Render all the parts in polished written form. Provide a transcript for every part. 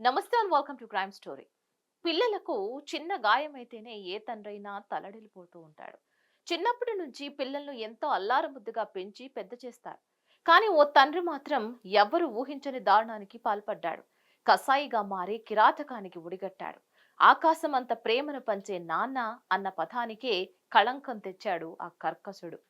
నమస్తే and welcome to crime story. పిల్లలకు చిన్న గాయమైతేనే ఏ తండ్రైనా తలడిల్లిపోతూ ఉంటాడు. చిన్నప్పటి నుంచి పిల్లలను ఎంతో అల్లారముద్దుగా పెంచి పెద్ద చేస్తారు. కానీ ఓ తండ్రి మాత్రం ఎవ్వరూ ఊహించని దారుణానికి పాల్పడ్డాడు. కసాయిగా మారి కిరాతకానికి ఒడిగట్టాడు. ఆకాశం అంత ప్రేమను పంచే నాన్న అన్న పదానికే కళంకం తెచ్చాడు ఆ కర్కసుడు.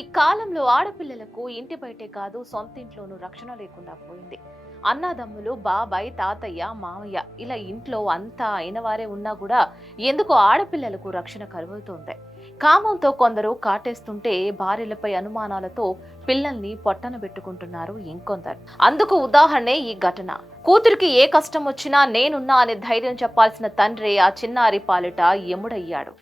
ఈ కాలంలో ఆడపిల్లలకు ఇంటి బయటే కాదు సొంతింట్లోనూ రక్షణ లేకుండా పోయింది. అన్నదమ్ములు, బాబాయ్, తాతయ్య, మామయ్య ఇలా ఇంట్లో అంతా అయిన వారే ఉన్నా కూడా ఎందుకు ఆడపిల్లలకు రక్షణ కరువవుతోంది. కామంతో కొందరు కాటేస్తుంటే భార్యలపై అనుమానాలతో పిల్లల్ని పొట్టన పెట్టుకుంటున్నారు ఇంకొందరు. అందుకు ఉదాహరణే ఈ ఘటన. కూతురికి ఏ కష్టం వచ్చినా నేనున్నా అనే ధైర్యం చెప్పాల్సిన తండ్రి ఆ చిన్నారి పాలిట యముడయ్యాడు.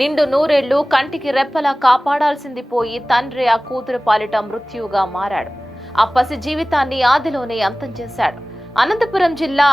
నిండు నూరేళ్లు కంటికి రెప్పలా కాపాడాల్సింది పోయి తండ్రి ఆ కూతురు పాలిట మృత్యువుగా మారాడు. ఆ పసి జీవితాన్ని ఆదిలోనే అంతం చేశాడు. అనంతపురం జిల్లా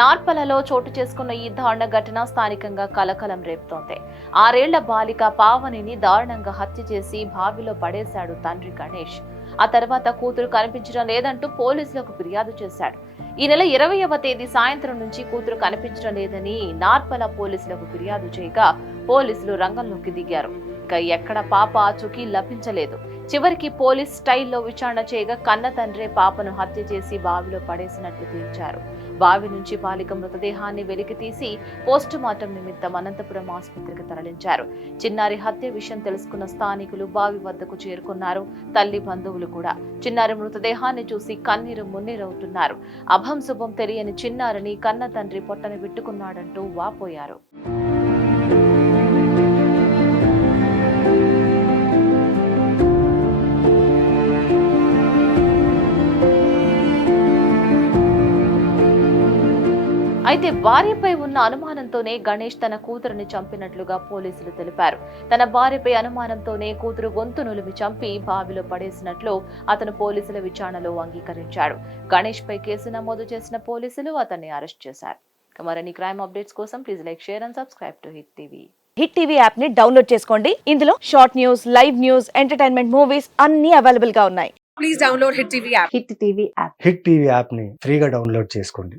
నార్పలలో చోటు చేసుకున్న ఈ దారుణ ఘటన స్థానికంగా కలకలం రేపుతోంది. 6 ఏళ్ల బాలిక పావనిని దారుణంగా హత్య చేసి బావిలో పడేశాడు తండ్రి గణేష్. ఆ తర్వాత కూతురు కనిపించడం లేదంటూ పోలీసులకు ఫిర్యాదు చేశాడు. ఈ నెల 20వ తేదీ సాయంత్రం నుంచి కూతురు కనిపించడం లేదని నార్పల పోలీసులకు ఫిర్యాదు చేయగా పోలీసులు రంగంలోకి దిగారు. ఇక ఎక్కడ పాప ఆచూకీ లభించలేదు. చివరికి పోలీస్ స్టైల్లో విచారణ చేయగా కన్న తండ్రే పాపను హత్య చేసి బావిలో పడేసినట్లు తేల్చారు. బావి నుంచి బాలిక మృతదేహాన్ని వెలికి తీసి పోస్టుమార్టం నిమిత్తం అనంతపురం ఆసుపత్రికి తరలించారు. చిన్నారి హత్య విషయం తెలుసుకున్న స్థానికులు బావి వద్దకు చేరుకున్నారు. తల్లి, బంధువులు కూడా చిన్నారి మృతదేహాన్ని చూసి కన్నీరు మున్నీరవుతున్నారు. అభం శుభం తెలియని చిన్నారిని కన్న తండ్రి పొట్టన పెట్టుకున్నాడంటూ వాపోయారు. అయితే భార్యపై ఉన్న అనుమానంతోనే గణేష్ తన కూతురుని చంపినట్లుగా పోలీసులు తెలిపారు. తన భార్యపై అనుమానంతోనే కూతురు గొంతు నులిమి చంపి బావిలో పడేసినట్లు అతను పోలీసుల విచారణలో అంగీకరించాడు. గణేష్ పై కేసు నమోదు చేసిన పోలీసులు అతన్ని అరెస్ట్ చేశారు. మరిన్ని క్రైమ్ అప్డేట్స్ కోసం please like, share and subscribe to hit TV. Hit TV app ని డౌన్లోడ్ చేసుకోండి. ఇందులో short news, live news, entertainment movies అన్ని అవైలబుల్ గా ఉన్నాయి. Please download Hit TV app. Hit TV app hit TV app ని ఫ్రీగా download చేసుకోండి.